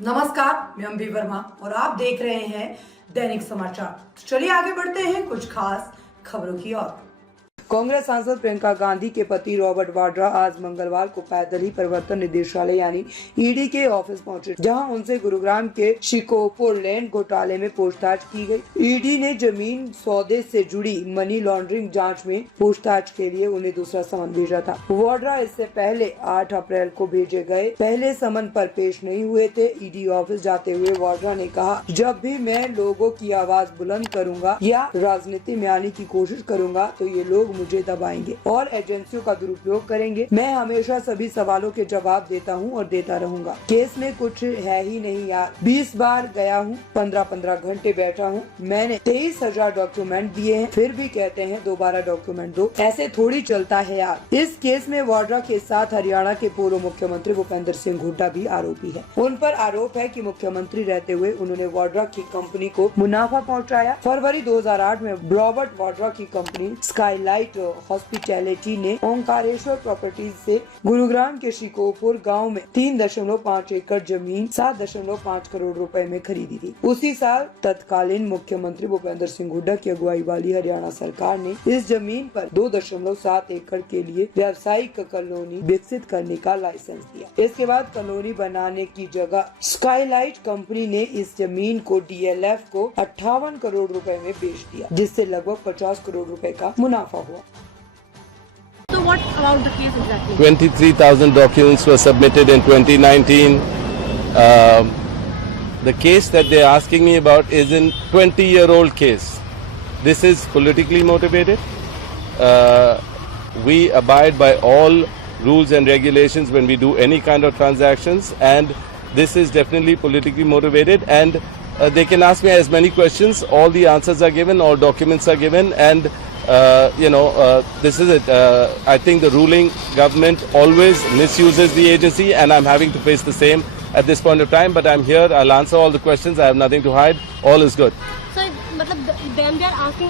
नमस्कार, मैं अम्बी वर्मा और आप देख रहे हैं दैनिक समाचार। तो चलिए आगे बढ़ते हैं कुछ खास खबरों की ओर। कांग्रेस सांसद प्रियंका गांधी के पति रॉबर्ट वाड्रा आज मंगलवार को पैदल ही प्रवर्तन निदेशालय यानी ईडी के ऑफिस पहुंचे, जहां उनसे गुरुग्राम के शिकोपुर लैंड घोटाले में पूछताछ की गई। ईडी ने जमीन सौदे से जुड़ी मनी लॉन्ड्रिंग जांच में पूछताछ के लिए उन्हें दूसरा समन भेजा था। वाड्रा इससे पहले 8 अप्रैल को भेजे गए पहले समन पर पेश नहीं हुए थे। ईडी ऑफिस जाते हुए वाड्रा ने कहा, जब भी मैं लोगों की आवाज बुलंद करूंगा या राजनीति में आने की कोशिश करूंगा तो ये लोग मुझे दबाएंगे और एजेंसियों का दुरुपयोग करेंगे। मैं हमेशा सभी सवालों के जवाब देता हूं और देता रहूंगा। केस में कुछ है ही नहीं यार। 20 बार गया हूं, 15-15 घंटे बैठा हूं। मैंने 23,000 डॉक्यूमेंट दिए हैं, फिर भी कहते हैं दोबारा डॉक्यूमेंट दो। ऐसे थोड़ी चलता है यार। इस केस में वाड्रा के साथ हरियाणा के पूर्व मुख्यमंत्री भूपेंद्र सिंह हुड्डा भी आरोपी है। उन पर आरोप है कि मुख्यमंत्री रहते हुए उन्होंने वाड्रा की कंपनी को मुनाफा पहुँचाया। फरवरी 2008 में रॉबर्ट वाड्रा की कंपनी स्काईलाइट हॉस्पिटैलिटी ने ओंकारेश्वर प्रॉपर्टीज से गुरुग्राम के शिकोपुर गांव में 3.5 एकड़ जमीन 7.5 करोड़ रुपए में खरीदी थी। उसी साल तत्कालीन मुख्यमंत्री भूपेंद्र सिंह हुड्डा की अगुवाई वाली हरियाणा सरकार ने इस जमीन पर 2.7 एकड़ के लिए व्यावसायिक कॉलोनी विकसित करने का लाइसेंस दिया। इसके बाद कॉलोनी बनाने की जगह स्काईलाइट कंपनी ने इस जमीन को डीएलएफ को 58 करोड़ रुपए में बेच दिया, जिससे लगभग 50 करोड़ रुपए का मुनाफा हुआ। So what about the case exactly? 23,000 documents were submitted in 2019. The case that they're asking me about is a 20-year-old case. This is politically motivated. We abide by all rules and regulations when we do any kind of transactions, and this is definitely politically motivated, and they can ask me as many questions. All the answers are given, all documents are given, and this is it. I think the ruling government always misuses the agency, and I'm having to face the same at this point of time. But I'm here. I'll answer all the questions. I have nothing to hide. All is good. So, then they are asking